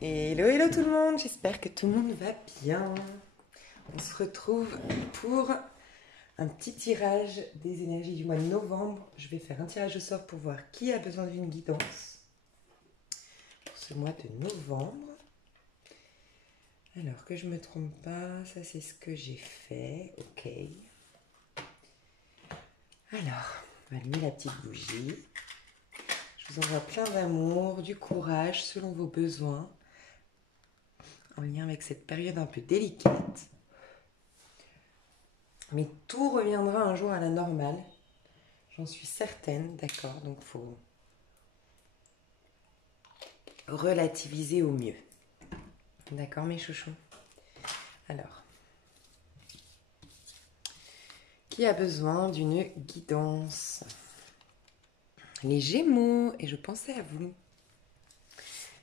Hello, hello tout le monde, j'espère que tout le monde va bien. On se retrouve pour un petit tirage des énergies du mois de novembre. Je vais faire un tirage au sort pour voir qui a besoin d'une guidance pour ce mois de novembre. Alors que je ne me trompe pas, ça c'est ce que j'ai fait, ok. Alors, on va allumer la petite bougie. Je vous envoie plein d'amour, du courage selon vos besoins, en lien avec cette période un peu délicate. Mais tout reviendra un jour à la normale. J'en suis certaine, d'accord? Donc il faut relativiser au mieux. D'accord mes chouchous? Alors, qui a besoin d'une guidance? Les Gémeaux, et je pensais à vous.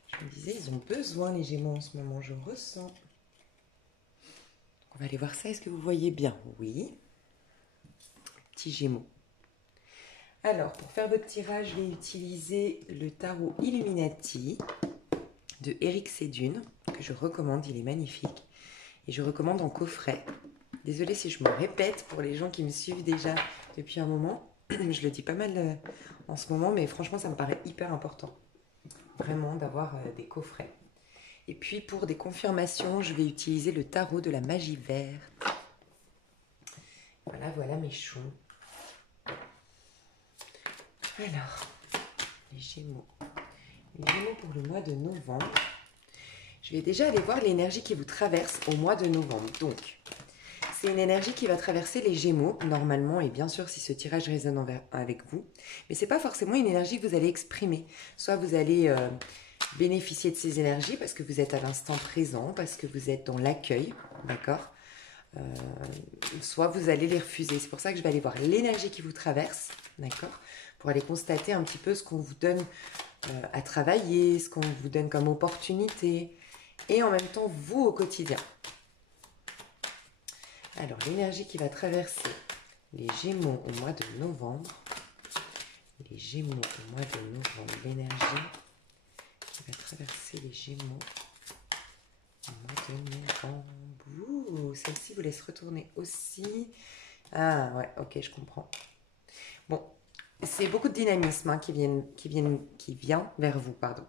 Je me disais, ils ont besoin les Gémeaux en ce moment, je ressens. On va aller voir ça, est-ce que vous voyez bien? Oui. Petit Gémeaux. Alors, pour faire votre tirage, je vais utiliser le tarot Illuminati de Éric Sédune, que je recommande, il est magnifique. Et je recommande en coffret. Désolée si je me répète pour les gens qui me suivent déjà depuis un moment. Je le dis pas mal en ce moment, mais franchement, ça me paraît hyper important. Vraiment, d'avoir des coffrets. Et puis, pour des confirmations, je vais utiliser le tarot de la magie verte. Voilà, voilà mes choux. Alors, les Gémeaux. Les Gémeaux pour le mois de novembre. Je vais déjà aller voir l'énergie qui vous traverse au mois de novembre. Donc, c'est une énergie qui va traverser les Gémeaux, normalement, et bien sûr si ce tirage résonne avec vous. Mais ce n'est pas forcément une énergie que vous allez exprimer. Soit vous allez bénéficier de ces énergies parce que vous êtes à l'instant présent, parce que vous êtes dans l'accueil, d'accord? Soit vous allez les refuser. C'est pour ça que je vais aller voir l'énergie qui vous traverse, d'accord? Pour aller constater un petit peu ce qu'on vous donne à travailler, ce qu'on vous donne comme opportunité, et en même temps vous au quotidien. Alors, l'énergie qui va traverser les Gémeaux au mois de novembre. Les Gémeaux au mois de novembre. L'énergie qui va traverser les Gémeaux au mois de novembre. Ouh, celle-ci vous laisse retourner aussi. Ah, ouais, ok, je comprends. Bon, c'est beaucoup de dynamisme hein, qui vient vers vous, pardon.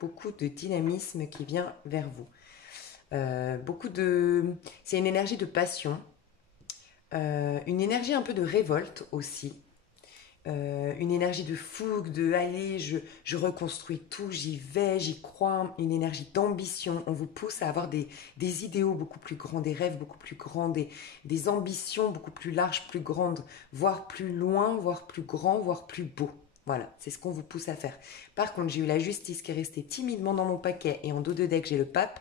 Beaucoup de dynamisme qui vient vers vous. C'est une énergie de passion. Une énergie un peu de révolte aussi, une énergie de fougue, de allez, je reconstruis tout, j'y vais, j'y crois, une énergie d'ambition. On vous pousse à avoir des idéaux beaucoup plus grands, des rêves beaucoup plus grands, des ambitions beaucoup plus larges, plus grandes, voire plus loin, voire plus grand, voire plus beau. Voilà, c'est ce qu'on vous pousse à faire. Par contre, j'ai eu la justice qui est restée timidement dans mon paquet et en dos de deck, j'ai le pape.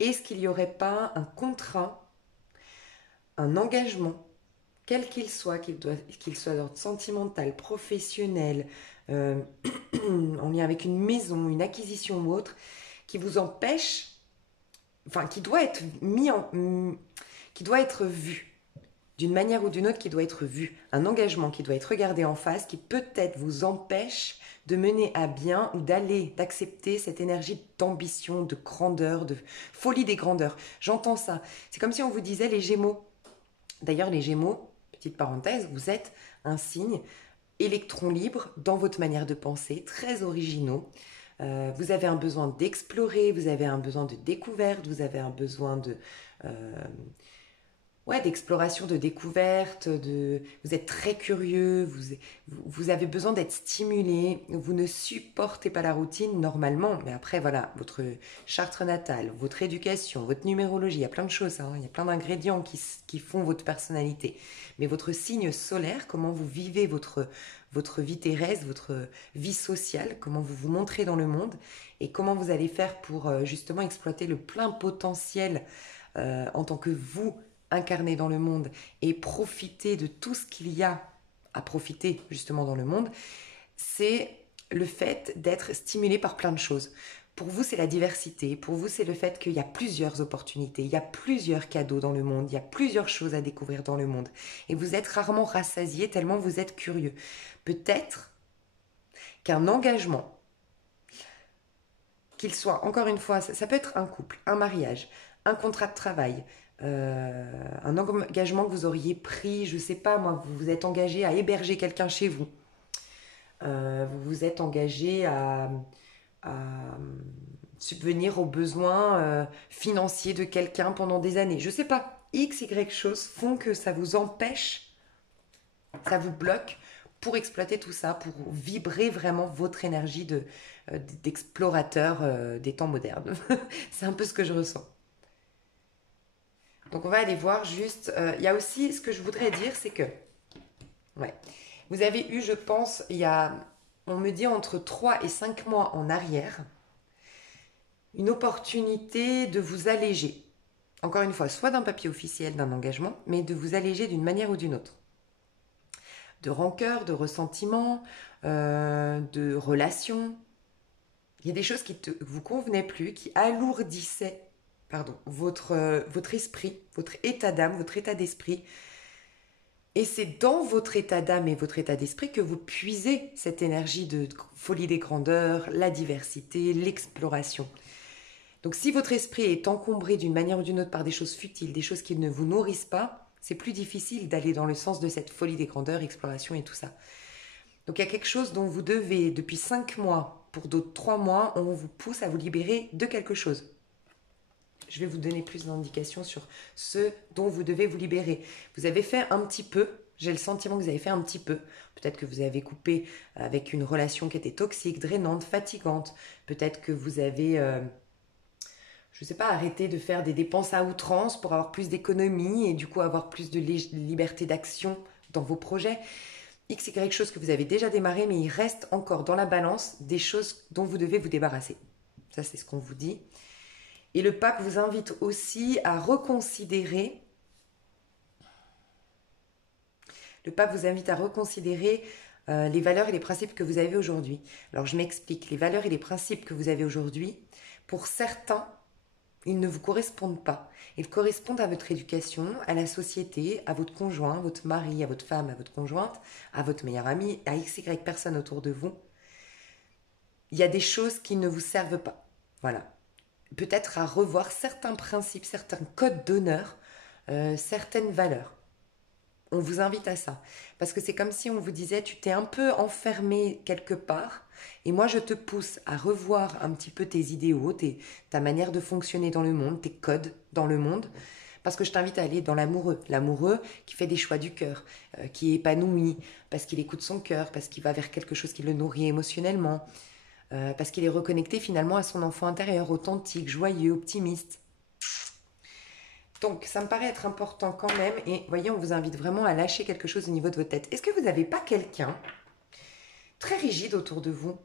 Est-ce qu'il n'y aurait pas un contrat, un engagement, quel qu'il soit, qu'il soit d'ordre sentimental, professionnel, en lien avec une maison, une acquisition ou autre, qui vous empêche, enfin qui doit être qui doit être vu d'une manière ou d'une autre, qui doit être vu, un engagement qui doit être regardé en face, qui peut-être vous empêche de mener à bien ou d'accepter cette énergie d'ambition, de grandeur, de folie des grandeurs. J'entends ça. C'est comme si on vous disait les Gémeaux. D'ailleurs, les Gémeaux, petite parenthèse, vous êtes un signe électron libre dans votre manière de penser, très originaux. Vous avez un besoin d'explorer, vous avez un besoin de découverte, vous avez un besoin d'exploration, de découverte, vous êtes très curieux, vous avez besoin d'être stimulé, vous ne supportez pas la routine normalement, mais après voilà, votre charte natale, votre éducation, votre numérologie, il y a plein de choses, hein, il y a plein d'ingrédients qui font votre personnalité, mais votre signe solaire, comment vous vivez votre vie terrestre, votre vie sociale, comment vous vous montrez dans le monde, et comment vous allez faire pour justement exploiter le plein potentiel en tant que vous, incarner dans le monde et profiter de tout ce qu'il y a à profiter justement dans le monde, c'est le fait d'être stimulé par plein de choses. Pour vous, c'est la diversité. Pour vous, c'est le fait qu'il y a plusieurs opportunités, il y a plusieurs cadeaux dans le monde, il y a plusieurs choses à découvrir dans le monde. Et vous êtes rarement rassasié tellement vous êtes curieux. Peut-être qu'un engagement qu'il soit, encore une fois, ça peut être un couple, un mariage, un contrat de travail, un engagement que vous auriez pris, je ne sais pas moi, vous vous êtes engagé à héberger quelqu'un chez vous, vous vous êtes engagé à subvenir aux besoins financiers de quelqu'un pendant des années. Je ne sais pas, X, Y choses font que ça vous empêche, ça vous bloque pour exploiter tout ça, pour vibrer vraiment votre énergie d'explorateur des temps modernes. C'est un peu ce que je ressens. Donc on va aller voir juste, il y a aussi ce que je voudrais dire, c'est que, ouais, vous avez eu, je pense, on me dit entre 3 et 5 mois en arrière, une opportunité de vous alléger. Encore une fois, soit d'un papier officiel, d'un engagement, mais de vous alléger d'une manière ou d'une autre. De rancœur, de ressentiment, de relations. Il y a des choses qui ne vous convenaient plus, qui alourdissaient votre esprit, votre état d'âme, votre état d'esprit. Et c'est dans votre état d'âme et votre état d'esprit que vous puisez cette énergie de folie des grandeurs, la diversité, l'exploration. Donc si votre esprit est encombré d'une manière ou d'une autre par des choses futiles, des choses qui ne vous nourrissent pas, c'est plus difficile d'aller dans le sens de cette folie des grandeurs, exploration et tout ça. Donc il y a quelque chose dont vous devez, depuis 5 mois, pour d'autres 3 mois, on vous pousse à vous libérer de quelque chose. Je vais vous donner plus d'indications sur ce dont vous devez vous libérer. Vous avez fait un petit peu, j'ai le sentiment que vous avez fait un petit peu. Peut-être que vous avez coupé avec une relation qui était toxique, drainante, fatigante. Peut-être que vous avez, je ne sais pas, arrêté de faire des dépenses à outrance pour avoir plus d'économie et du coup avoir plus de liberté d'action dans vos projets. X, Y chose que vous avez déjà démarré, mais il reste encore dans la balance des choses dont vous devez vous débarrasser. Ça, c'est ce qu'on vous dit. Et le pape vous invite aussi à reconsidérer. Le pape vous invite à reconsidérer les valeurs et les principes que vous avez aujourd'hui. Alors je m'explique. Les valeurs et les principes que vous avez aujourd'hui, pour certains, ils ne vous correspondent pas. Ils correspondent à votre éducation, à la société, à votre conjoint, à votre mari, à votre femme, à votre conjointe, à votre meilleur ami, à XY personnes autour de vous. Il y a des choses qui ne vous servent pas. Voilà. Peut-être à revoir certains principes, certains codes d'honneur, certaines valeurs. On vous invite à ça. Parce que c'est comme si on vous disait, tu t'es un peu enfermé quelque part, et moi je te pousse à revoir un petit peu tes idéaux, ta manière de fonctionner dans le monde, tes codes dans le monde, parce que je t'invite à aller dans l'amoureux. L'amoureux qui fait des choix du cœur, qui est épanoui, parce qu'il écoute son cœur, parce qu'il va vers quelque chose qui le nourrit émotionnellement, parce qu'il est reconnecté finalement à son enfant intérieur, authentique, joyeux, optimiste. Donc ça me paraît être important quand même, et voyez, on vous invite vraiment à lâcher quelque chose au niveau de votre tête. Est-ce que vous n'avez pas quelqu'un très rigide autour de vous?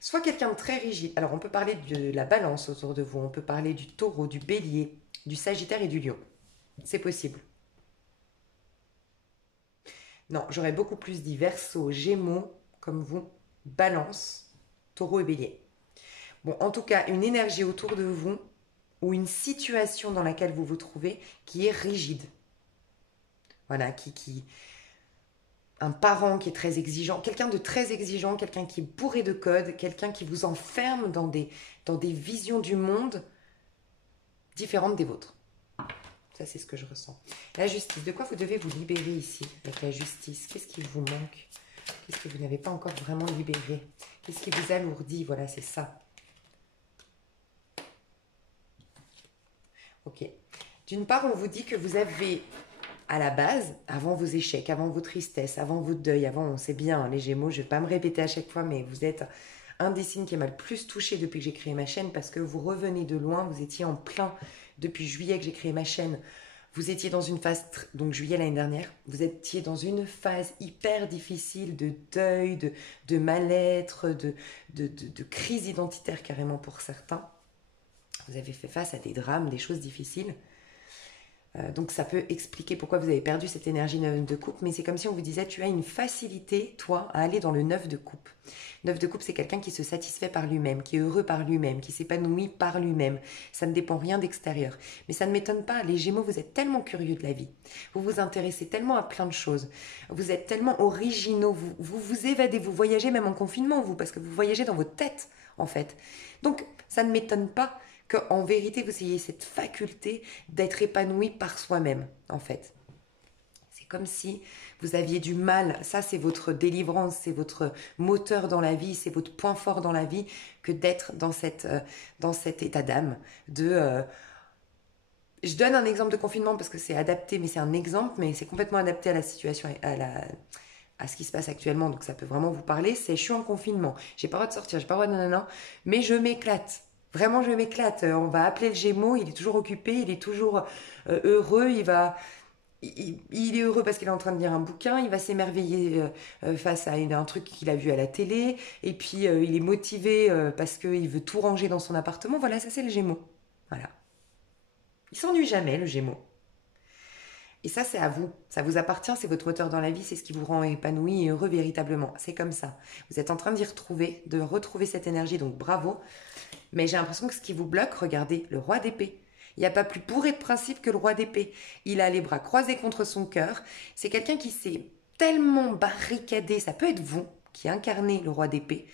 Soit quelqu'un de très rigide, alors on peut parler de la balance autour de vous, on peut parler du taureau, du bélier, du sagittaire et du lion. C'est possible. Non, j'aurais beaucoup plus dit verseau, gémeaux, comme vous, balance, taureau et bélier. Bon, en tout cas, une énergie autour de vous ou une situation dans laquelle vous vous trouvez qui est rigide. Voilà, un parent qui est très exigeant, quelqu'un de très exigeant, quelqu'un qui est bourré de codes, quelqu'un qui vous enferme dans des visions du monde différentes des vôtres. Ça, c'est ce que je ressens. La justice, de quoi vous devez vous libérer ici avec la justice? Qu'est-ce qui vous manque? Qu'est-ce que vous n'avez pas encore vraiment libéré? Qu'est-ce qui vous alourdit? Voilà, c'est ça. Ok. D'une part, on vous dit que vous avez, à la base, avant vos échecs, avant vos tristesses, avant vos deuils, avant, on sait bien, les Gémeaux, je ne vais pas me répéter à chaque fois, mais vous êtes un des signes qui m'a le plus touché depuis que j'ai créé ma chaîne, parce que vous revenez de loin, vous étiez en plein depuis juillet que j'ai créé ma chaîne. Vous étiez dans une phase, donc juillet l'année dernière, vous étiez dans une phase hyper difficile de deuil, de mal-être, de crise identitaire carrément pour certains. Vous avez fait face à des drames, des choses difficiles. Donc ça peut expliquer pourquoi vous avez perdu cette énergie 9 de coupe, mais c'est comme si on vous disait, tu as une facilité, toi, à aller dans le 9 de coupe. 9 de coupe, c'est quelqu'un qui se satisfait par lui-même, qui est heureux par lui-même, qui s'épanouit par lui-même. Ça ne dépend rien d'extérieur. Mais ça ne m'étonne pas, les Gémeaux, vous êtes tellement curieux de la vie. Vous vous intéressez tellement à plein de choses. Vous êtes tellement originaux, vous évadez, vous voyagez même en confinement, vous, parce que vous voyagez dans votre tête en fait. Donc, ça ne m'étonne pas qu'en vérité, vous ayez cette faculté d'être épanoui par soi-même, en fait. C'est comme si vous aviez du mal, ça c'est votre délivrance, c'est votre moteur dans la vie, c'est votre point fort dans la vie, que d'être dans cet état d'âme, je donne un exemple de confinement parce que c'est adapté, mais c'est un exemple, mais c'est complètement adapté à la situation, à ce qui se passe actuellement, donc ça peut vraiment vous parler. C'est je suis en confinement, j'ai pas le droit de sortir, j'ai pas le droit de nanana, mais je m'éclate. Vraiment, je m'éclate. On va appeler le Gémeaux, il est toujours occupé, il est toujours heureux, il est heureux parce qu'il est en train de lire un bouquin, il va s'émerveiller face à un truc qu'il a vu à la télé, et puis il est motivé parce qu'il veut tout ranger dans son appartement. Voilà, ça c'est le Gémeaux. Voilà. Il s'ennuie jamais, le Gémeaux. Et ça, c'est à vous. Ça vous appartient, c'est votre moteur dans la vie, c'est ce qui vous rend épanoui et heureux véritablement. C'est comme ça. Vous êtes en train d'y retrouver, de retrouver cette énergie, donc bravo. Mais j'ai l'impression que ce qui vous bloque, regardez, le roi d'épée. Il n'y a pas plus bourré de principe que le roi d'épée. Il a les bras croisés contre son cœur. C'est quelqu'un qui s'est tellement barricadé, ça peut être vous qui incarnez le roi d'épée.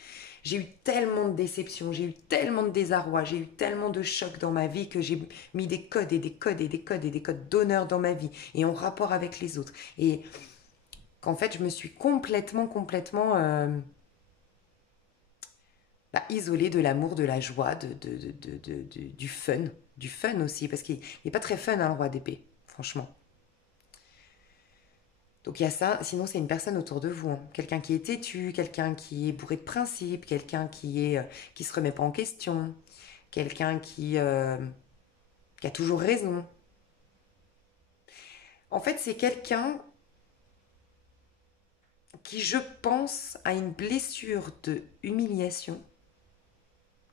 J'ai eu tellement de déceptions, j'ai eu tellement de désarroi, j'ai eu tellement de chocs dans ma vie que j'ai mis des codes et des codes et des codes et des codes d'honneur dans ma vie et en rapport avec les autres. Et qu'en fait, je me suis complètement isolée de l'amour, de la joie, du fun. Du fun aussi, parce qu'il n'est pas très fun, hein, le roi d'épée, franchement. Donc il y a ça, sinon c'est une personne autour de vous, hein. Quelqu'un qui est têtu, quelqu'un qui est bourré de principes, quelqu'un qui se remet pas en question, quelqu'un qui a toujours raison. En fait, c'est quelqu'un qui, je pense, a une blessure de humiliation.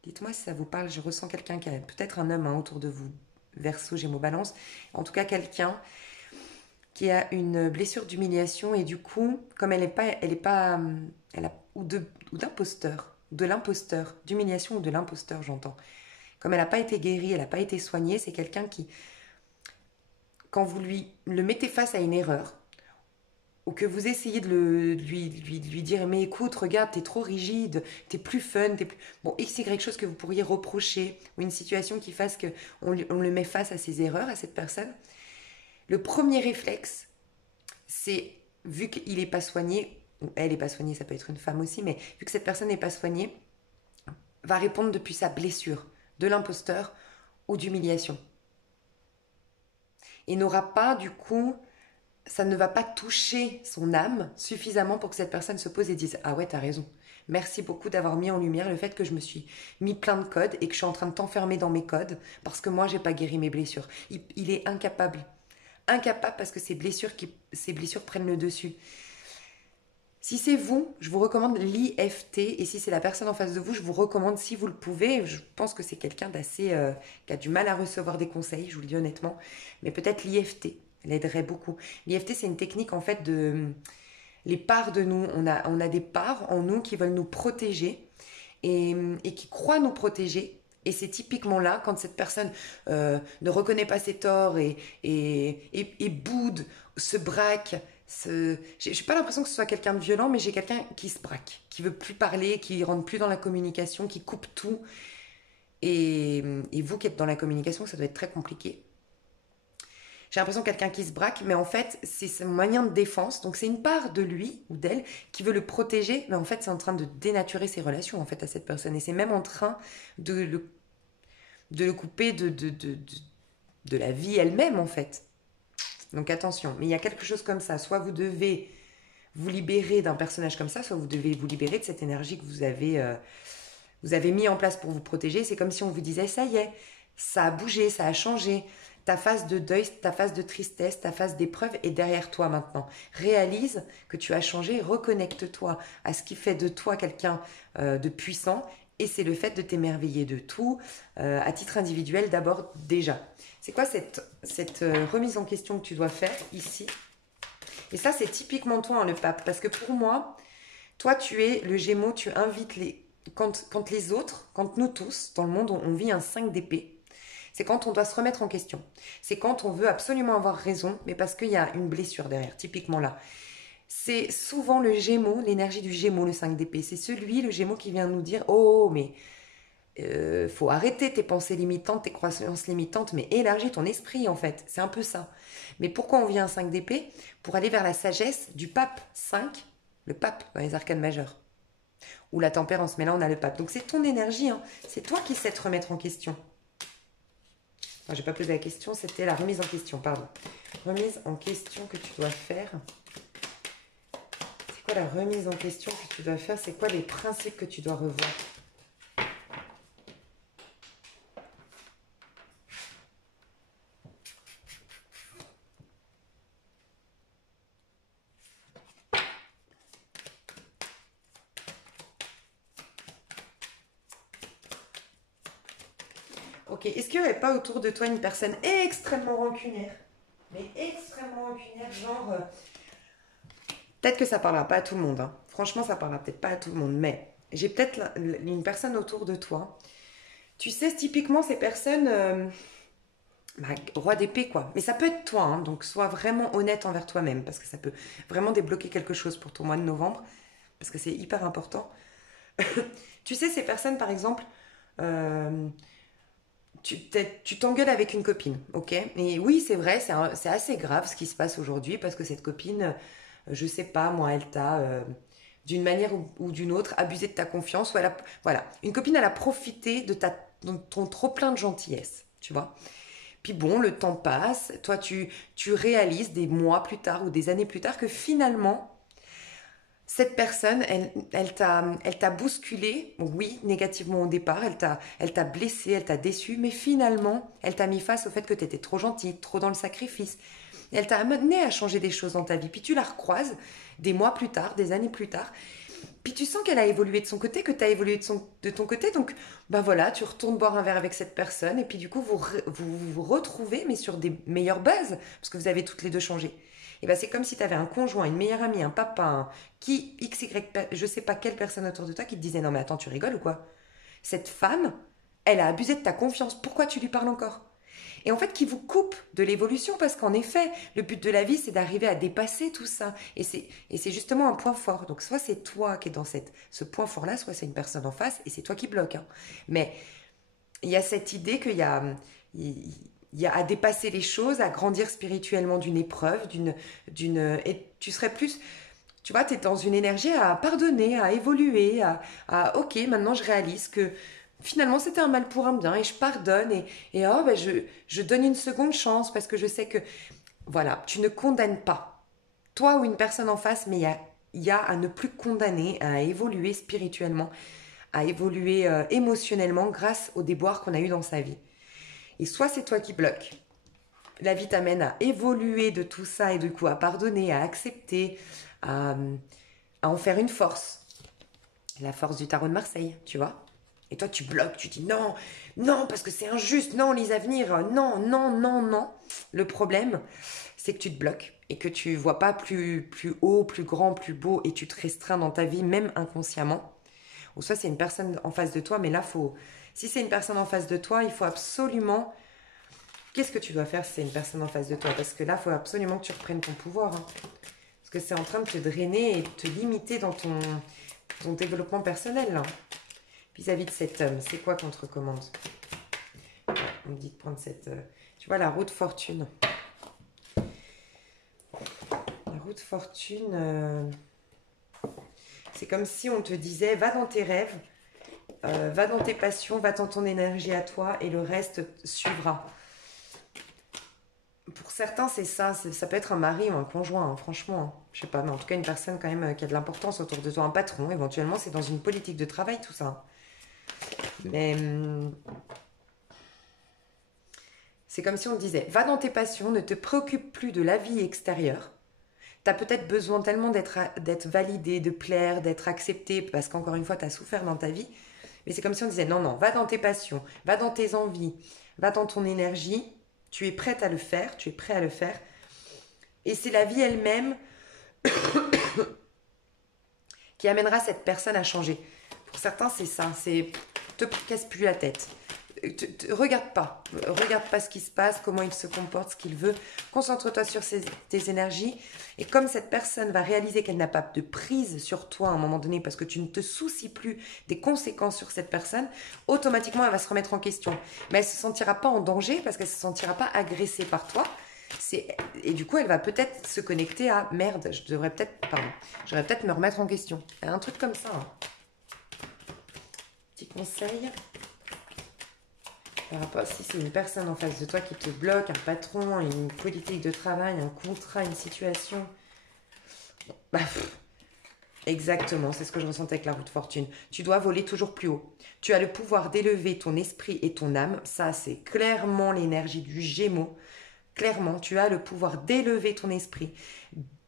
Dites-moi si ça vous parle, je ressens quelqu'un qui a peut-être un homme, hein, autour de vous, Verseau, Gémeaux, Balance, en tout cas quelqu'un qui a une blessure d'humiliation et du coup, comme elle a ou d'imposteur, de l'imposteur, d'humiliation ou de l'imposteur, j'entends. Comme elle n'a pas été guérie, elle n'a pas été soignée, c'est quelqu'un qui, quand vous le mettez face à une erreur, ou que vous essayez de lui dire, mais écoute, regarde, t'es trop rigide, t'es plus fun, t'es plus... Bon, X, Y chose que vous pourriez reprocher, ou une situation qui fasse qu'on le met face à ses erreurs, à cette personne. Le premier réflexe, c'est, vu qu'il n'est pas soigné, ou elle n'est pas soignée, ça peut être une femme aussi, mais vu que cette personne n'est pas soignée, va répondre depuis sa blessure, de l'imposteur ou d'humiliation. Et n'aura pas, du coup, ça ne va pas toucher son âme suffisamment pour que cette personne se pose et dise « Ah ouais, t'as raison. Merci beaucoup d'avoir mis en lumière le fait que je me suis mis plein de codes et que je suis en train de t'enfermer dans mes codes parce que moi, j'ai pas guéri mes blessures. » Il est incapable. Incapable parce que ces blessures prennent le dessus. Si c'est vous, je vous recommande l'IFT. Et si c'est la personne en face de vous, je vous recommande, si vous le pouvez, je pense que c'est quelqu'un d'assez... qui a du mal à recevoir des conseils, je vous le dis honnêtement. Mais peut-être l'IFT l'aiderait beaucoup. L'IFT, c'est une technique en fait de... Les parts de nous, on a des parts en nous qui veulent nous protéger et qui croient nous protéger. Et c'est typiquement là, quand cette personne ne reconnaît pas ses torts et boude, se braque. Je n'ai pas l'impression que ce soit quelqu'un de violent, mais j'ai quelqu'un qui se braque, qui veut plus parler, qui rentre plus dans la communication, qui coupe tout. Et vous qui êtes dans la communication, ça doit être très compliqué. J'ai l'impression de quelqu'un qui se braque, mais en fait, c'est son moyen de défense. Donc, c'est une part de lui ou d'elle qui veut le protéger, mais en fait, c'est en train de dénaturer ses relations en fait à cette personne. Et c'est même en train de le couper de la vie elle-même, en fait. Donc, attention. Mais il y a quelque chose comme ça. Soit vous devez vous libérer d'un personnage comme ça, soit vous devez vous libérer de cette énergie que vous avez mis en place pour vous protéger. C'est comme si on vous disait, ça y est, ça a bougé, ça a changé. Ta phase de deuil, ta phase de tristesse, ta phase d'épreuve est derrière toi maintenant. Réalise que tu as changé, reconnecte-toi à ce qui fait de toi quelqu'un de puissant. Et c'est le fait de t'émerveiller de tout, à titre individuel d'abord déjà. C'est quoi cette remise en question que tu dois faire ici? Et ça, c'est typiquement toi, hein, le pape. Parce que pour moi, toi, tu es le Gémeaux, tu invites quand les autres, quand nous tous, dans le monde, on vit un 5 d'épée. C'est quand on doit se remettre en question. C'est quand on veut absolument avoir raison, mais parce qu'il y a une blessure derrière, typiquement là. C'est souvent le Gémeaux, l'énergie du Gémeaux, le 5 d'épée. C'est le Gémeaux qui vient nous dire « Oh, mais Faut arrêter tes pensées limitantes, tes croyances limitantes, mais élargis ton esprit en fait. C'est un peu ça. Mais pourquoi on vient à 5 d'épée? Pour aller vers la sagesse du pape 5, le pape dans les arcanes majeures. Ou la tempérance, mais là on a le pape. Donc c'est ton énergie, hein. C'est toi qui sais te remettre en question. Enfin, j'ai pas posé la question, c'était la remise en question, pardon. Remise en question que tu dois faire. C'est quoi la remise en question que tu dois faire? C'est quoi les principes que tu dois revoir? Ok, est-ce qu'il n'y aurait pas autour de toi une personne extrêmement rancunière? Mais extrêmement rancunière, genre... peut-être que ça parlera pas à tout le monde, hein. Franchement, ça parlera peut-être pas à tout le monde, mais j'ai peut-être une personne autour de toi. Tu sais, typiquement, ces personnes... bah, roi d'épée, quoi. Mais ça peut être toi, hein, donc sois vraiment honnête envers toi-même, parce que ça peut vraiment débloquer quelque chose pour ton mois de novembre, parce que c'est hyper important. Tu sais, ces personnes, par exemple... euh, tu t'engueules avec une copine, ok? Et oui, c'est vrai, c'est assez grave ce qui se passe aujourd'hui parce que cette copine, je sais pas, moi, elle t'a, d'une manière ou d'une autre, abusé de ta confiance. Ou voilà, une copine, elle a profité de ton trop plein de gentillesse, tu vois? Puis bon, le temps passe, toi, tu réalises des mois plus tard ou des années plus tard que finalement, cette personne, elle t'a bousculé, oui, négativement au départ, elle t'a blessé, elle t'a déçu, mais finalement, elle t'a mis face au fait que tu étais trop gentille, trop dans le sacrifice. Et elle t'a amené à changer des choses dans ta vie. Puis tu la recroises des mois plus tard, des années plus tard. Puis tu sens qu'elle a évolué de son côté, que tu as évolué de ton côté. Donc, ben voilà, tu retournes boire un verre avec cette personne. Et puis du coup, vous retrouvez, mais sur des meilleures bases, parce que vous avez toutes les deux changé. Et ben c'est comme si tu avais un conjoint, une meilleure amie, un papa, qui, x, y, je sais pas quelle personne autour de toi qui te disait non mais attends, tu rigoles ou quoi? Cette femme, elle a abusé de ta confiance. Pourquoi tu lui parles encore? Et en fait, qui vous coupe de l'évolution, parce qu'en effet, le but de la vie, c'est d'arriver à dépasser tout ça. Et c'est justement un point fort. Donc, soit c'est toi qui es dans ce point fort-là, soit c'est une personne en face, et c'est toi qui bloque, hein. Mais il y a cette idée il y a à dépasser les choses, à grandir spirituellement d'une épreuve, et tu serais plus, tu vois, tu es dans une énergie à pardonner, à évoluer, ok, maintenant je réalise que finalement c'était un mal pour un bien et je pardonne et oh, ben je donne une seconde chance parce que je sais que, voilà, tu ne condamnes pas, toi ou une personne en face, mais il y a à ne plus condamner, à évoluer spirituellement, à évoluer émotionnellement grâce aux déboires qu'on a eu dans sa vie. Et soit c'est toi qui bloques, la vie t'amène à évoluer de tout ça et du coup à pardonner, à accepter, à, à en faire une force. La force du tarot de Marseille, tu vois. Et toi tu bloques, tu dis non, non parce que c'est injuste, non Lisa Venir, non, non, non, non. Le problème, c'est que tu te bloques et que tu vois pas plus haut, plus grand, plus beau et tu te restreins dans ta vie même inconsciemment. Ou soit c'est une personne en face de toi, mais là si c'est une personne en face de toi, il faut absolument... Qu'est-ce que tu dois faire si c'est une personne en face de toi? Parce que là, il faut absolument que tu reprennes ton pouvoir, hein. Parce que c'est en train de te drainer et de te limiter dans ton développement personnel, là. Vis-à-vis de cet homme, c'est quoi qu'on te recommande? On me dit de prendre cette... tu vois, la roue de fortune. La roue de fortune, c'est comme si on te disait, va dans tes rêves, va dans tes passions, va dans ton énergie à toi et le reste suivra. Pour certains, c'est ça. Ça peut être un mari ou un conjoint, hein, franchement, hein. Je sais pas, mais en tout cas, une personne quand même qui a de l'importance autour de toi, un patron. Éventuellement, c'est dans une politique de travail, tout ça. Mais c'est comme si on te disait, va dans tes passions, ne te préoccupe plus de la vie extérieure. Tu as peut-être besoin tellement d'être validé, de plaire, d'être accepté, parce qu'encore une fois, tu as souffert dans ta vie. Mais c'est comme si on disait, non, non, va dans tes passions, va dans tes envies, va dans ton énergie. Tu es prête à le faire, tu es prêt à le faire. Et c'est la vie elle-même qui amènera cette personne à changer. Pour certains, c'est ça, c'est te casse plus la tête. Regarde pas ce qui se passe, comment il se comporte, ce qu'il veut. Concentre-toi sur tes énergies. Et comme cette personne va réaliser qu'elle n'a pas de prise sur toi à un moment donné parce que tu ne te soucies plus des conséquences sur cette personne, automatiquement, elle va se remettre en question. Mais elle ne se sentira pas en danger parce qu'elle ne se sentira pas agressée par toi. Et du coup, elle va peut-être se connecter à merde, je devrais peut-être me remettre en question. Un truc comme ça. Hein. Petit conseil. Par rapport, si c'est une personne en face de toi qui te bloque, un patron, une politique de travail, un contrat, une situation. Bah, exactement, c'est ce que je ressentais avec la roue de fortune. Tu dois voler toujours plus haut. Tu as le pouvoir d'élever ton esprit et ton âme. Ça, c'est clairement l'énergie du Gémeaux. Clairement, tu as le pouvoir d'élever ton esprit,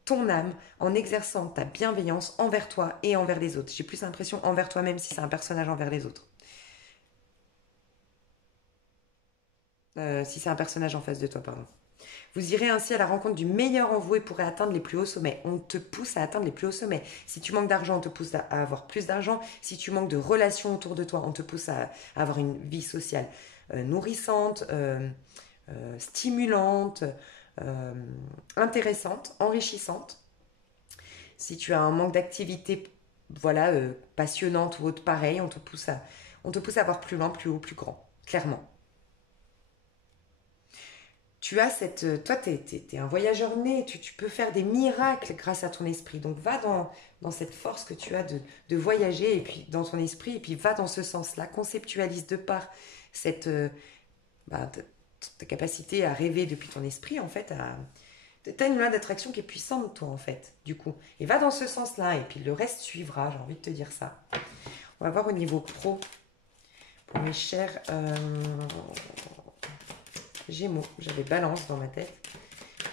ton âme, en exerçant ta bienveillance envers toi et envers les autres. J'ai plus l'impression envers toi-même si c'est un personnage envers les autres. Si c'est un personnage en face de toi, pardon. Vous irez ainsi à la rencontre du meilleur en vous et pourrez atteindre les plus hauts sommets. On te pousse à atteindre les plus hauts sommets. Si tu manques d'argent, on te pousse à avoir plus d'argent. Si tu manques de relations autour de toi, on te pousse à avoir une vie sociale nourrissante, stimulante, intéressante, enrichissante. Si tu as un manque d'activité, voilà, passionnante ou autre pareil, on te pousse à avoir plus loin, plus haut, plus grand, clairement. Tu as toi, t'es un voyageur né, tu peux faire des miracles grâce à ton esprit. Donc va dans cette force que tu as de voyager et puis dans ton esprit, et puis va dans ce sens-là, conceptualise de par cette ta capacité à rêver depuis ton esprit, en fait, t'as une loi d'attraction qui est puissante, toi, en fait, du coup. Et va dans ce sens-là, et puis le reste suivra, j'ai envie de te dire ça. On va voir au niveau pro, pour mes chers Gémeaux. J'avais Balance dans ma tête.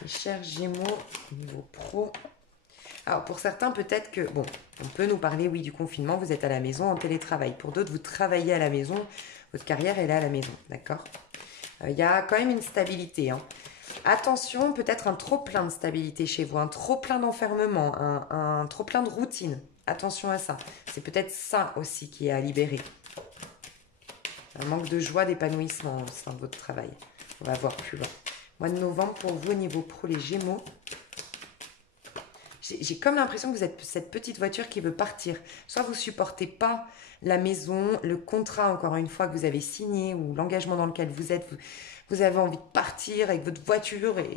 Mes chers Gémeaux, au niveau pro. Alors, pour certains, peut-être que, bon, on peut nous parler, oui, du confinement, vous êtes à la maison en télétravail. Pour d'autres, vous travaillez à la maison, votre carrière, elle est à la maison, d'accord ? Il y a quand même une stabilité, hein. Attention, peut-être un trop plein de stabilité chez vous, un trop plein d'enfermement, un trop plein de routine. Attention à ça. C'est peut-être ça aussi qui est à libérer. Un manque de joie, d'épanouissement au sein de votre travail. On va voir plus loin. Mois de novembre, pour vous, au niveau pro, les Gémeaux. J'ai comme l'impression que vous êtes cette petite voiture qui veut partir. Soit vous supportez pas la maison, le contrat, encore une fois, que vous avez signé, ou l'engagement dans lequel vous êtes. Vous avez envie de partir avec votre voiture et...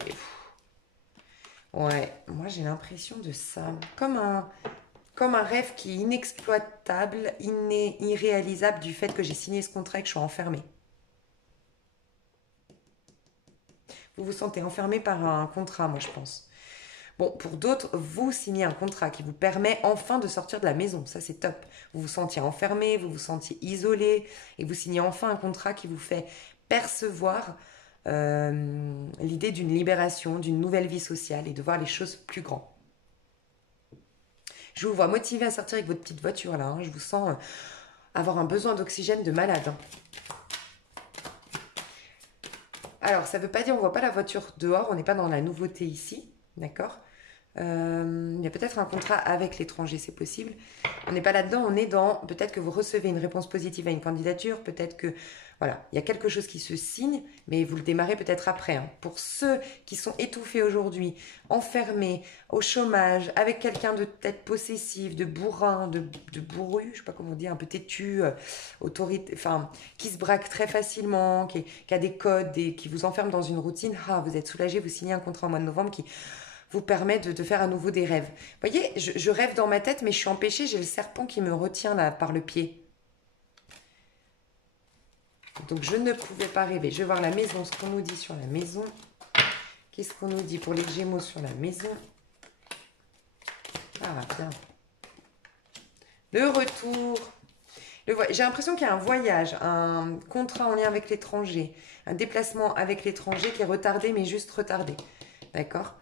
Ouais, moi j'ai l'impression de ça. Comme un rêve qui est inexploitable, irréalisable du fait que j'ai signé ce contrat et que je suis enfermée. Vous vous sentez enfermé par un contrat, moi je pense. Bon, pour d'autres, vous signez un contrat qui vous permet enfin de sortir de la maison. Ça, c'est top. Vous vous sentiez enfermé, vous vous sentiez isolé, et vous signez enfin un contrat qui vous fait percevoir l'idée d'une libération, d'une nouvelle vie sociale et de voir les choses plus grand. Je vous vois motivé à sortir avec votre petite voiture là. Hein. Je vous sens avoir un besoin d'oxygène de malade. Hein. Alors, ça ne veut pas dire on ne voit pas la voiture dehors, on n'est pas dans la nouveauté ici, d'accord ? Il y a peut-être un contrat avec l'étranger, c'est possible. On n'est pas là-dedans, on est dans peut-être que vous recevez une réponse positive à une candidature, peut-être que voilà, il y a quelque chose qui se signe, mais vous le démarrez peut-être après. Hein. Pour ceux qui sont étouffés aujourd'hui, enfermés, au chômage, avec quelqu'un de peut-être possessif, de bourrin, de bourru, je ne sais pas comment dire, un peu têtu, enfin, qui se braque très facilement, qui a des codes, qui vous enferme dans une routine, vous êtes soulagé, vous signez un contrat au mois de novembre qui vous permet de faire à nouveau des rêves. Vous voyez, je rêve dans ma tête, mais je suis empêchée, j'ai le serpent qui me retient là par le pied. Donc je ne pouvais pas rêver. Je vais voir la maison, ce qu'on nous dit sur la maison. Qu'est-ce qu'on nous dit pour les Gémeaux sur la maison? Ah, bien. Le retour. J'ai l'impression qu'il y a un voyage, un contrat en lien avec l'étranger, un déplacement avec l'étranger qui est retardé, mais juste retardé. D'accord?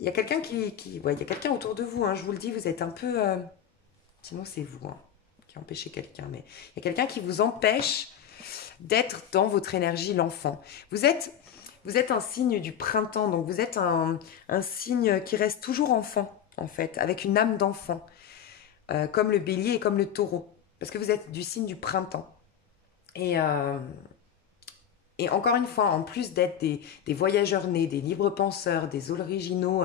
Il y a quelqu'un il y a quelqu'un autour de vous, hein, je vous le dis, vous êtes un peu... Sinon, c'est vous qui empêchez quelqu'un. Mais il y a quelqu'un qui vous empêche d'être dans votre énergie, l'enfant. Vous êtes un signe du printemps, donc vous êtes un signe qui reste toujours enfant, en fait, avec une âme d'enfant, comme le bélier et comme le taureau, parce que vous êtes du signe du printemps. Et, euh, et encore une fois, en plus d'être des voyageurs nés, des libres penseurs, des originaux,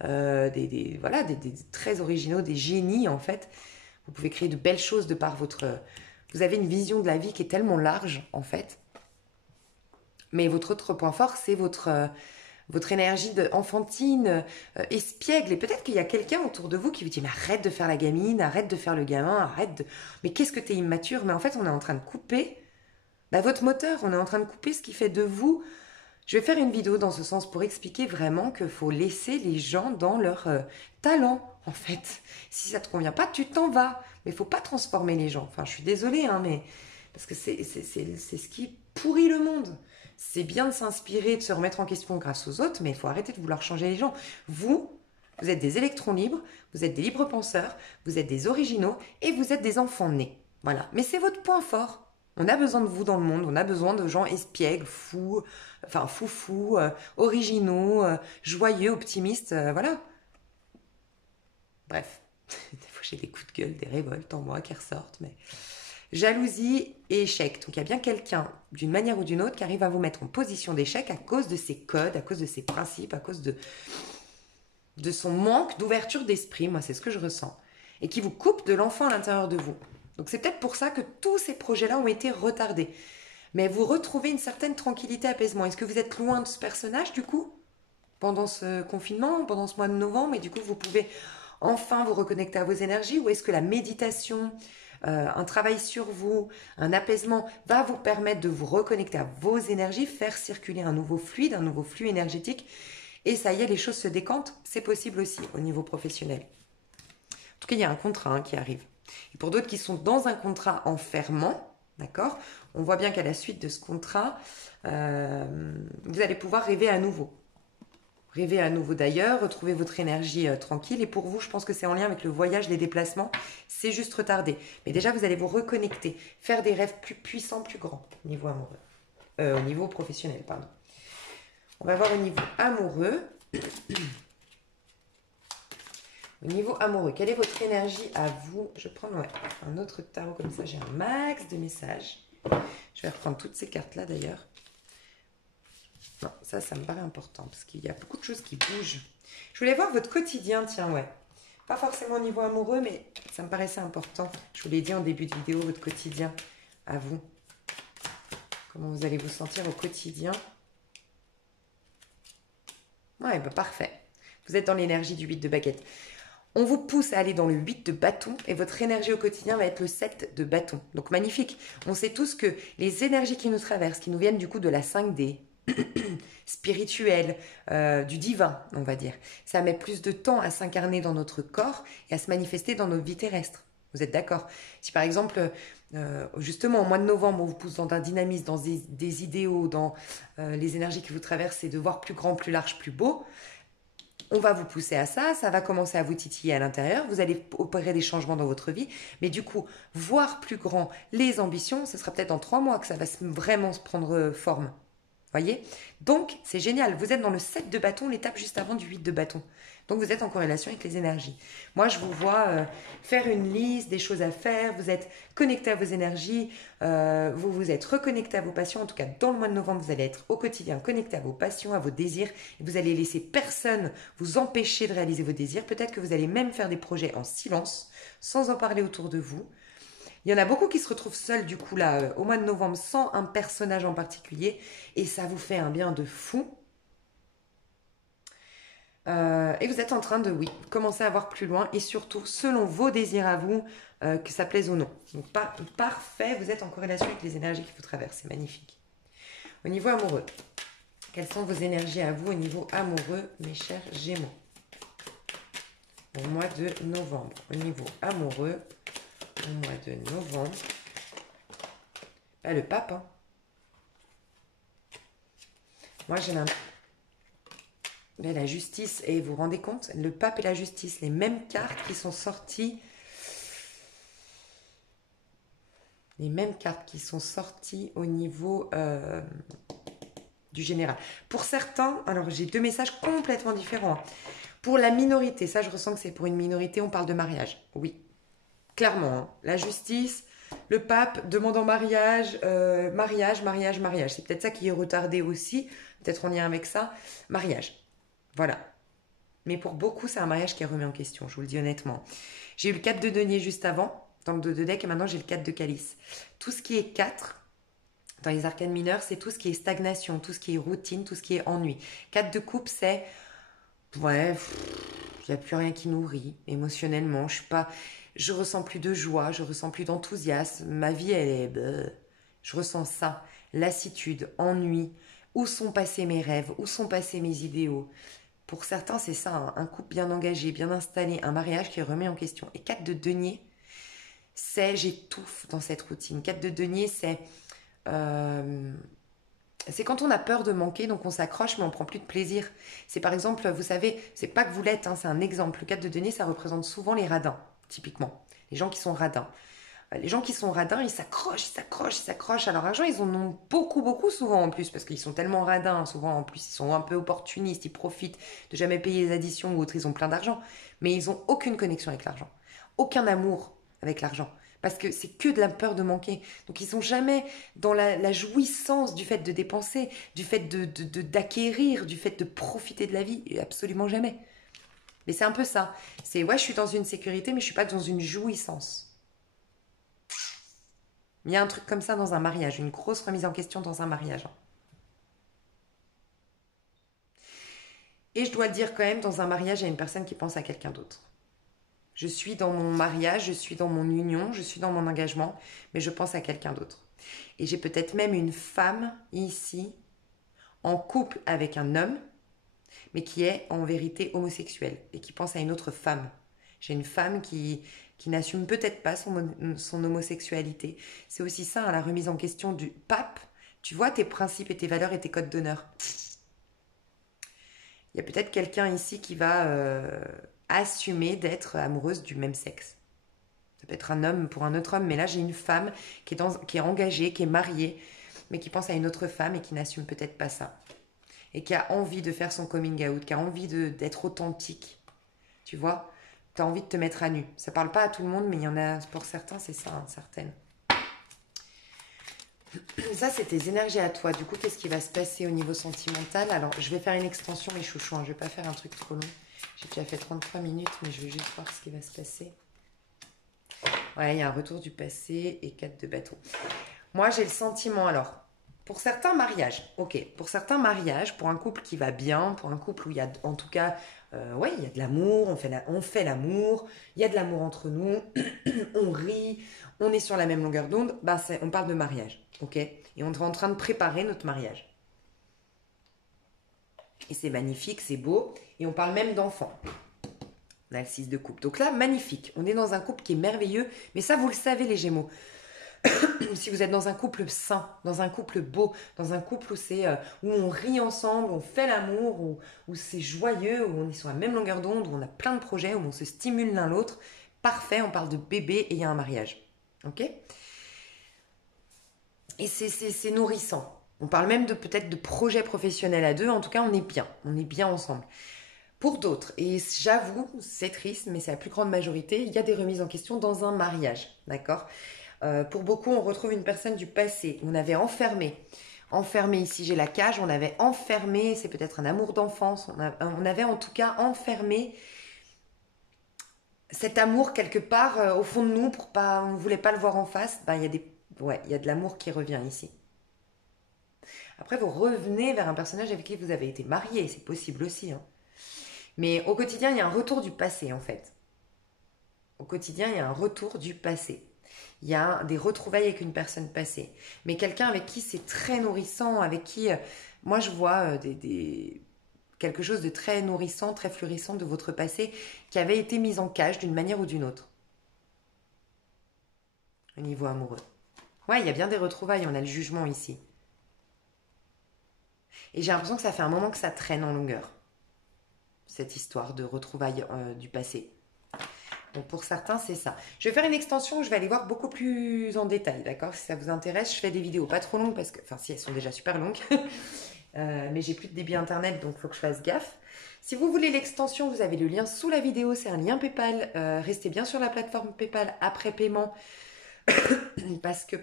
voilà, des très originaux, des génies en fait, vous pouvez créer de belles choses de par votre... Vous avez une vision de la vie qui est tellement large en fait. Mais votre autre point fort, c'est votre énergie enfantine, espiègle. Et peut-être qu'il y a quelqu'un autour de vous qui vous dit, mais arrête de faire la gamine, arrête de faire le gamin, arrête de... Mais qu'est-ce que t'es immature? Mais en fait, on est en train de couper votre moteur, on est en train de couper ce qui fait de vous. Je vais faire une vidéo dans ce sens pour expliquer vraiment qu'il faut laisser les gens dans leur talent, en fait. Si ça te convient pas, tu t'en vas. Mais il faut pas transformer les gens. Enfin, je suis désolée, hein, mais... Parce que c'est ce qui pourrit le monde. C'est bien de s'inspirer, de se remettre en question grâce aux autres, mais il faut arrêter de vouloir changer les gens. Vous êtes des électrons libres, vous êtes des libres penseurs, vous êtes des originaux et vous êtes des enfants nés. Voilà. Mais c'est votre point fort. On a besoin de vous dans le monde, on a besoin de gens espiègles, fous, enfin foufous, originaux, joyeux, optimistes, voilà. Bref, des fois j'ai des coups de gueule, des révoltes en moi qui ressortent, mais... Jalousie et échec. Donc il y a bien quelqu'un, d'une manière ou d'une autre, qui arrive à vous mettre en position d'échec à cause de ses codes, à cause de ses principes, à cause de son manque d'ouverture d'esprit, moi c'est ce que je ressens, et qui vous coupe de l'enfant à l'intérieur de vous. Donc c'est peut-être pour ça que tous ces projets-là ont été retardés. Mais vous retrouvez une certaine tranquillité, apaisement. Est-ce que vous êtes loin de ce personnage du coup pendant ce confinement, pendant ce mois de novembre, et du coup vous pouvez enfin vous reconnecter à vos énergies, ou est-ce que la méditation, un travail sur vous, un apaisement va vous permettre de vous reconnecter à vos énergies, faire circuler un nouveau fluide, un nouveau flux énergétique, et ça y est, les choses se décantent. C'est possible aussi au niveau professionnel. En tout cas, il y a un contrat qui arrive. Et pour d'autres qui sont dans un contrat enfermant, d'accord, on voit bien qu'à la suite de ce contrat, vous allez pouvoir rêver à nouveau. Rêver à nouveau d'ailleurs, retrouver votre énergie tranquille. Et pour vous, je pense que c'est en lien avec le voyage, les déplacements. C'est juste retardé. Mais déjà, vous allez vous reconnecter, faire des rêves plus puissants, plus grands au niveau amoureux. Au niveau professionnel, pardon. On va voir au niveau amoureux. Au niveau amoureux, quelle est votre énergie à vous? Je prends un autre tarot comme ça, j'ai un max de messages. Je vais reprendre toutes ces cartes-là d'ailleurs. Non, ça me paraît important parce qu'il y a beaucoup de choses qui bougent. Je voulais voir votre quotidien, tiens, ouais. Pas forcément au niveau amoureux, mais ça me paraissait important. Je vous l'ai dit en début de vidéo, votre quotidien à vous. Comment vous allez vous sentir au quotidien? Ouais, bah parfait. Vous êtes dans l'énergie du 8 de baguette. On vous pousse à aller dans le 8 de bâton et votre énergie au quotidien va être le 7 de bâton. Donc magnifique. On sait tous que les énergies qui nous traversent, qui nous viennent du coup de la 5D, spirituelle, du divin, on va dire, ça met plus de temps à s'incarner dans notre corps et à se manifester dans notre vie terrestre. Vous êtes d'accord? Si par exemple, justement, au mois de novembre, on vous pousse dans un dynamisme, dans des idéaux, dans les énergies qui vous traversent, c'est de voir plus grand, plus large, plus beau, on va vous pousser à ça, ça va commencer à vous titiller à l'intérieur, vous allez opérer des changements dans votre vie, mais du coup, voir plus grand les ambitions, ce sera peut-être dans 3 mois que ça va vraiment se prendre forme. Voyez? Donc, c'est génial. Vous êtes dans le 7 de bâton, l'étape juste avant du 8 de bâton. Donc, vous êtes en corrélation avec les énergies. Moi, je vous vois faire une liste des choses à faire. Vous êtes connecté à vos énergies. Vous vous êtes reconnecté à vos passions. En tout cas, dans le mois de novembre, vous allez être au quotidien connecté à vos passions, à vos désirs. Et vous allez laisser personne vous empêcher de réaliser vos désirs. Peut-être que vous allez même faire des projets en silence, sans en parler autour de vous. Il y en a beaucoup qui se retrouvent seuls du coup là au mois de novembre sans un personnage en particulier et ça vous fait un bien de fou. Et vous êtes en train de, oui, commencer à voir plus loin et surtout selon vos désirs à vous, que ça plaise ou non. Donc parfait, vous êtes en corrélation avec les énergies qui vous traversent, c'est magnifique. Au niveau amoureux, quelles sont vos énergies à vous au niveau amoureux, mes chers Gémeaux? Au mois de novembre, au niveau amoureux, au mois de novembre. Ah, le pape. Hein. Moi, j'ai la justice. Et vous vous rendez compte? Le pape et la justice. Les mêmes cartes qui sont sorties. Les mêmes cartes qui sont sorties au niveau du général. Pour certains, alors j'ai 2 messages complètement différents. Pour la minorité, ça je ressens que c'est pour une minorité, on parle de mariage. Oui. Clairement, hein. La justice, Le pape demande en mariage, mariage. C'est peut-être ça qui est retardé aussi. Peut-être on y est avec ça. Mariage. Voilà. Mais pour beaucoup, c'est un mariage qui est remis en question, je vous le dis honnêtement. J'ai eu le 4 de denier juste avant, dans le dos de deck, et maintenant j'ai le 4 de calice. Tout ce qui est 4, dans les arcanes mineures, c'est tout ce qui est stagnation, tout ce qui est routine, tout ce qui est ennui. 4 de coupe, c'est... Ouais, il n'y a plus rien qui nourrit émotionnellement. Je ressens plus de joie, je ressens plus d'enthousiasme. Ma vie, elle est... Je ressens ça. Lassitude, ennui. Où sont passés mes rêves? Où sont passés mes idéaux? Pour certains, c'est ça, hein, un couple bien engagé, bien installé, un mariage qui remet en question. Et 4 de denier, c'est j'étouffe dans cette routine. 4 de denier, euh, c'est quand on a peur de manquer, donc on s'accroche, mais on prend plus de plaisir. C'est par exemple, vous savez, c'est pas que vous l'êtes, hein, c'est un exemple. Le 4 de denier, ça représente souvent les radins, typiquement. Les gens qui sont radins. Les gens qui sont radins, ils s'accrochent à leur argent. Ils en ont beaucoup, beaucoup souvent en plus, parce qu'ils sont tellement radins, souvent en plus, ils sont un peu opportunistes, ils profitent de jamais payer les additions ou autres, ils ont plein d'argent. Mais ils n'ont aucune connexion avec l'argent, aucun amour avec l'argent. Parce que c'est que de la peur de manquer. Donc ils sont jamais dans la jouissance du fait de dépenser, du fait d'acquérir, du fait de profiter de la vie. Absolument jamais. Mais c'est un peu ça. C'est ouais, je suis dans une sécurité, mais je suis pas dans une jouissance. Il y a un truc comme ça dans un mariage, une grosse remise en question dans un mariage. Et je dois le dire quand même, dans un mariage, il y a une personne qui pense à quelqu'un d'autre. Je suis dans mon mariage, je suis dans mon union, je suis dans mon engagement, mais je pense à quelqu'un d'autre. Et j'ai peut-être même une femme ici, en couple avec un homme, mais qui est en vérité homosexuelle et qui pense à une autre femme. J'ai une femme qui n'assume peut-être pas son homosexualité. C'est aussi ça, hein, la remise en question du pape. Tu vois tes principes et tes valeurs et tes codes d'honneur. Il y a peut-être quelqu'un ici qui va assumer d'être amoureuse du même sexe. Ça peut être un homme pour un autre homme, mais là j'ai une femme qui est engagée, qui est mariée, mais qui pense à une autre femme et qui n'assume peut-être pas ça. Et qui a envie de faire son coming out, qui a envie d'être authentique. Tu vois, tu as envie de te mettre à nu. Ça parle pas à tout le monde, mais il y en a, pour certains, c'est ça, hein, certaines. Ça, c'est tes énergies à toi. Du coup, qu'est-ce qui va se passer au niveau sentimental? Alors, je vais faire une extension, les chouchous. Hein. Je vais pas faire un truc trop long. J'ai déjà fait 33 minutes, mais je vais juste voir ce qui va se passer. Ouais, il y a un retour du passé et 4 de bâton. Moi, j'ai le sentiment, alors, pour certains mariages, ok, pour certains mariages, pour un couple qui va bien, pour un couple où il y a, en tout cas, ouais, il y a de l'amour, on fait l'amour, il y a de l'amour entre nous, on rit, on est sur la même longueur d'onde, bah on parle de mariage, ok? Et on est en train de préparer notre mariage. Et c'est magnifique, c'est beau, et on parle même d'enfants. On a le 6 de coupe. Donc là, magnifique. On est dans un couple qui est merveilleux, mais ça, vous le savez, les Gémeaux. Si vous êtes dans un couple sain, dans un couple beau, dans un couple où on rit ensemble, on fait l'amour, où c'est joyeux, où on est sur la même longueur d'onde, où on a plein de projets, où on se stimule l'un l'autre, parfait, on parle de bébé et il y a un mariage. Ok? Et c'est nourrissant. On parle même peut-être de projets professionnels à deux, en tout cas on est bien ensemble. Pour d'autres, et j'avoue, c'est triste, mais c'est la plus grande majorité, il y a des remises en question dans un mariage, d'accord? Pour beaucoup, on retrouve une personne du passé. On avait enfermé ici, j'ai la cage, on avait enfermé, c'est peut-être un amour d'enfance, on avait en tout cas enfermé cet amour quelque part au fond de nous, on ne voulait pas le voir en face. Ben, il y a de l'amour qui revient ici. Après, vous revenez vers un personnage avec qui vous avez été marié, c'est possible aussi, hein. Mais au quotidien, il y a un retour du passé, en fait. Au quotidien, il y a un retour du passé. Il y a des retrouvailles avec une personne passée. Mais quelqu'un avec qui c'est très nourrissant, avec qui, moi je vois quelque chose de très nourrissant, très fleurissant de votre passé qui avait été mis en cage d'une manière ou d'une autre. Au niveau amoureux. Ouais, il y a bien des retrouvailles, on a le jugement ici. Et j'ai l'impression que ça fait un moment que ça traîne en longueur. Cette histoire de retrouvailles du passé. Donc pour certains, c'est ça. Je vais faire une extension, je vais aller voir beaucoup plus en détail, d'accord? Si ça vous intéresse, je fais des vidéos pas trop longues, parce que, enfin si elles sont déjà super longues, mais j'ai plus de débit internet, donc il faut que je fasse gaffe. Si vous voulez l'extension, vous avez le lien sous la vidéo, c'est un lien PayPal. Restez bien sur la plateforme PayPal après paiement. parce que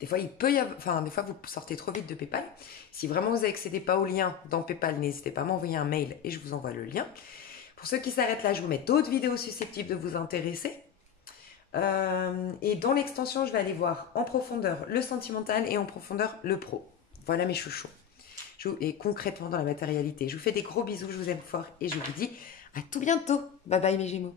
des fois, il peut y avoir, enfin, des fois, vous sortez trop vite de PayPal. Si vraiment vous n'accédez pas au lien dans PayPal, n'hésitez pas à m'envoyer un mail et je vous envoie le lien. Pour ceux qui s'arrêtent là, je vous mets d'autres vidéos susceptibles de vous intéresser. Et dans l'extension, je vais aller voir en profondeur le sentimental et en profondeur le pro. Voilà mes chouchous. Et concrètement dans la matérialité. Je vous fais des gros bisous, je vous aime fort et je vous dis à tout bientôt. Bye bye mes Gémeaux.